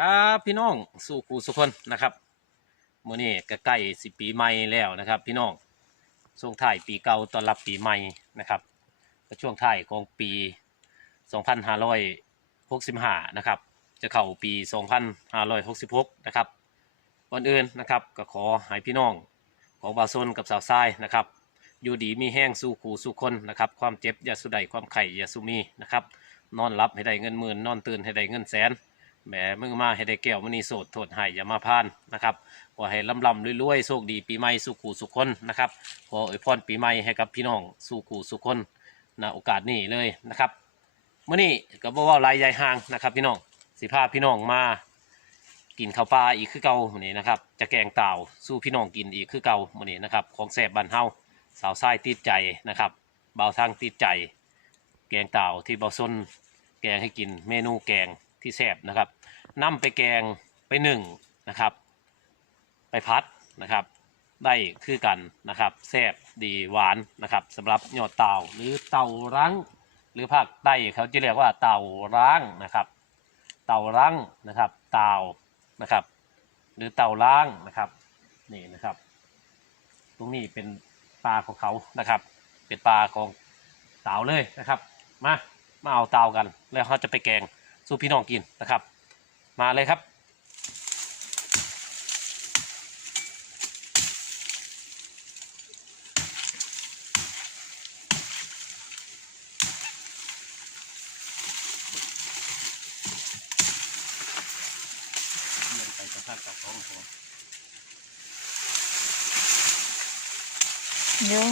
ครับพี่น้องสู่ครูสุคนนะครับมื้อนี้ก็ใกล้สิปีใหม่แล้วนะครับ พี่น้องช่วงท้ายปีเก่าต้อนรับปีใหม่นะครับก็ช่วงท้ายของปี 2565 นะครับ จะเข้าปี 2566 นะครับก่อนอื่นนะครับก็ขอให้พี่น้องของบาวซนกับสาวทรายนะครับ อยู่ดีมีแห้งสู้ขู่สู้คนนะครับ ความเจ็บอย่าสุดใดความไข่อย่าสุมีนะครับ นอนหลับให้ได้เงินหมื่นนอนตื่นให้ได้เงินแสน แหมมึงมาให้ได้แก้วมณีโสดโทษให้อย่ามาพานนะครับขอให้ลำลำรวยๆโชคดีปีใหม่สู่ขู่สุขคนนะครับขออวยพรปีใหม่ให้กับพี่น้องสู่ขู่สุขคนณโอกาสนี้เลยนะครับมื่อนี้ก็บอกว่าลายใหญ่ห่างนะครับ พี่น้องสิพาพี่น้องมากินข้าวปลาอีกคือเก่ามื่อนี้นะครับ จะแกงเต่าสู้พี่น้องกินอีกคือเก่ามื่อนี้นะครับ ของแสบบันเฮาสาวไส้ติดใจนะครับเบาทางติดใจ แกงเต่าที่เบาส้นแกงให้กินเมนูแกง ที่แซ่บนะครับนำไปแกงไปหนึ่งนะครับ ไปพัดนะครับ ได้คือกันนะครับแซ่บดีหวานนะครับสำหรับยอดเต่าหรือเต่ารังหรือภาคใต้เขาจะเรียกว่าเต่าร้างนะครับ เต่ารังนะครับ เต่านะครับ หรือเต่าล้างนะครับนี่นะครับ ตรงนี้เป็นปลาของเขานะครับ เป็นปลาของเต่าเลยนะครับ มามาเอาเต่ากัน แล้วเขาจะไปแกง สู่พี่น้องกินนะครับ มาเลยครับ เงินไปสภาพกับท้องหัวเดี๋ยว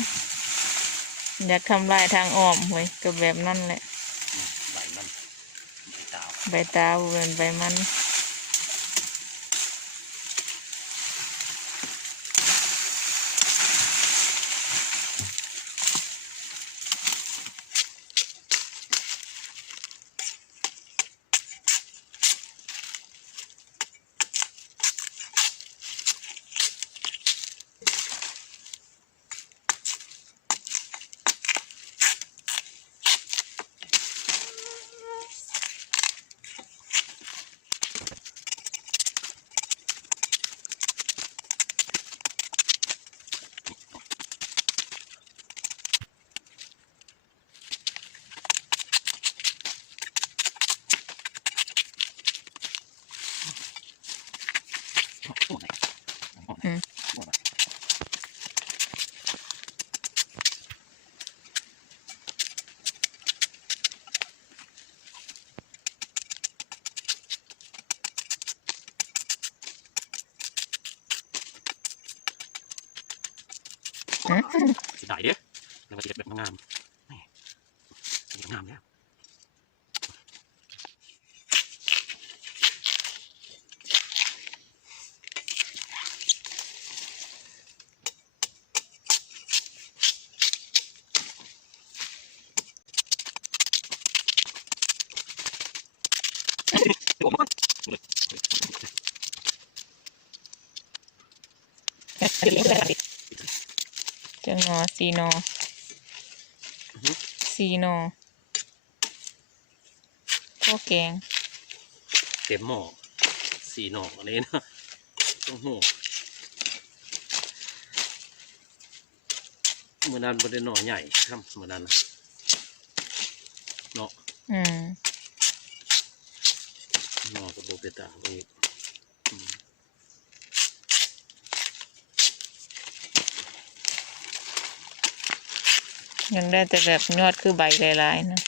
อยากทำลายทางอ้อมเว้ยก็แบบนั่นแหละ ใบตาบวนใบมัน อืม อืมสิได้เด้อแล้วก็จะเก็บแบบงามนี่งามแล้วจังหน อสีหนอสีหนอข้าวแกง เต็มหม้อสี่หน่ออันนี้นะต้องหูมือนั้นบนได้หน่อใหญ่ครับมือนั้นนะเนาะอืมหน่อกับโบเปตาตรงนี้อืม ยังได้แต่แบบยอดคือใบหลายๆนะ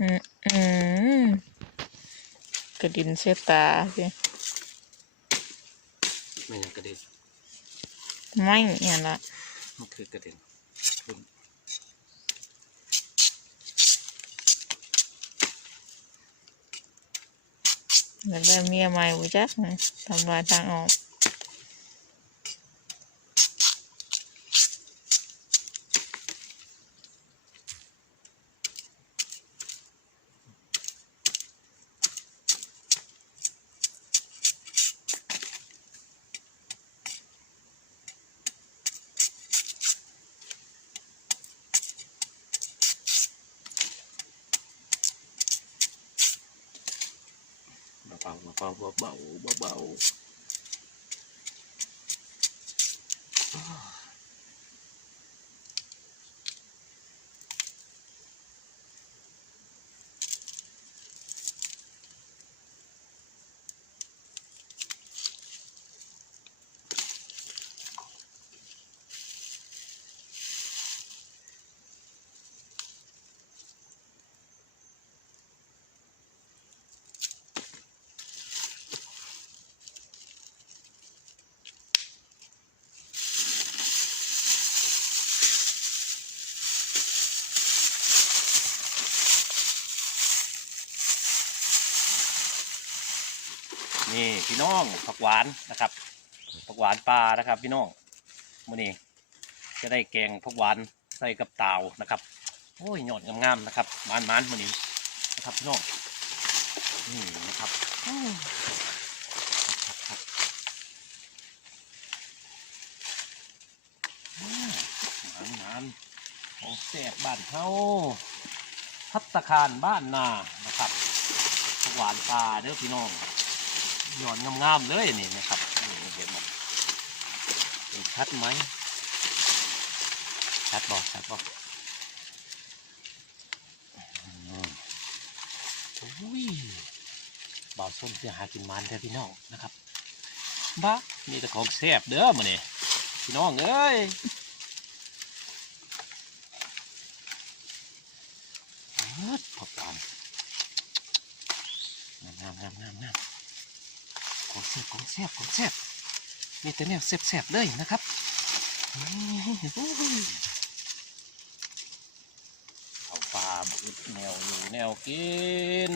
อืมอืมกระดินเสตาสิไม่ยังกระด็น ไม่เนี่ยละมันคือกระเด็นคุณอยากได้เมียใหม่บุจักนะทำลายทางออก เบาเบาเบาเบาเบาเบานี่ พี่น้องผักหวานนะครับผักหวานปลานะครับ พี่น้องมื้อนี้จะได้แกงผักหวานใส่กับเตานะครับโอ้ยยอดงามๆนะครับมันๆมื้อนี้นะครับพี่น้องนี่นะครับอืมครับครับอืมหวานของแซ่บบ้านเฮาพัตตาคารบ้านนานะครับผักหวานปลาเด้อพี่น้อง หย่อนงามๆเลยนี่นะครับนี่เห็นไหมชัดไหมชัดบอกชัดบอกอุ้ยบ่าวส้มเสียหากินมันแท้พี่น้องนะครับบ้ามีแต่ของแซ่บเด้อมาเนี่ยพี่น้องเอ้ยเอิ้ดพอปานงามงามงามงามงาม ของแซ่บของแซ่บของแซ่บมีแต่แนวแซ่บๆเลยนะครับเอาปลาบุดแนวอยู่แนวกิน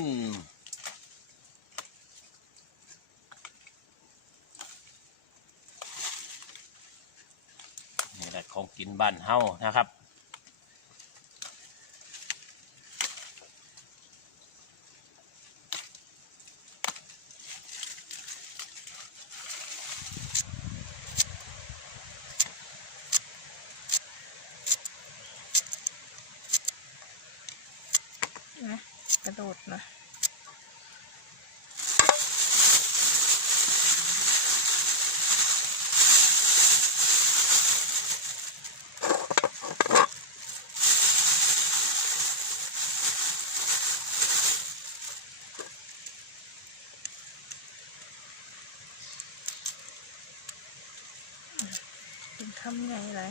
นี่แหละของกินบ้านเฮานะครับ โดดนะเป็นคำใหญ่เลย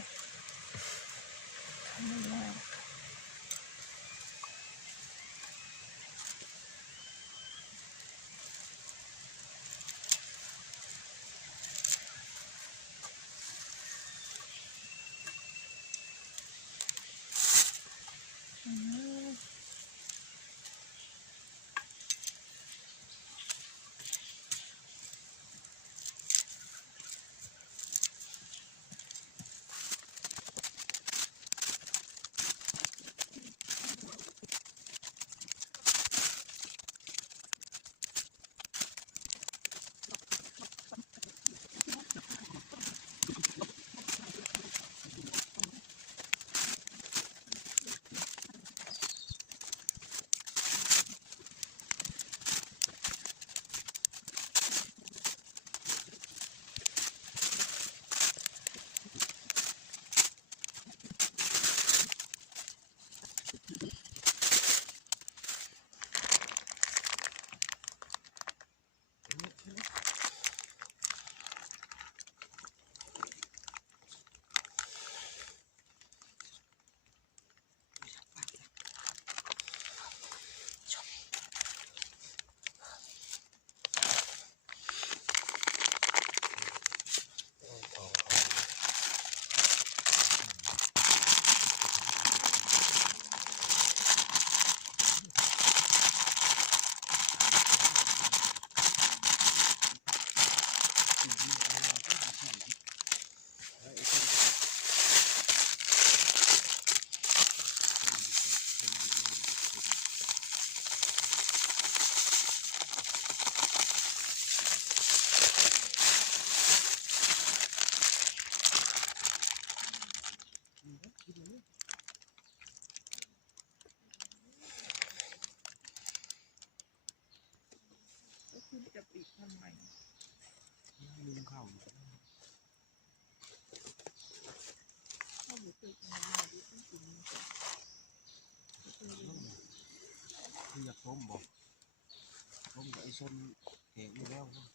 ปีกมันใหม่ลืมเข้าถ้าบุกเกิดมันมาดูต้องกินมันก่อนก็คือเรื่องคืออยากต้มบอกต้มกับไอ้ส้นแหงอยู่แล้วโอ้นี่ไง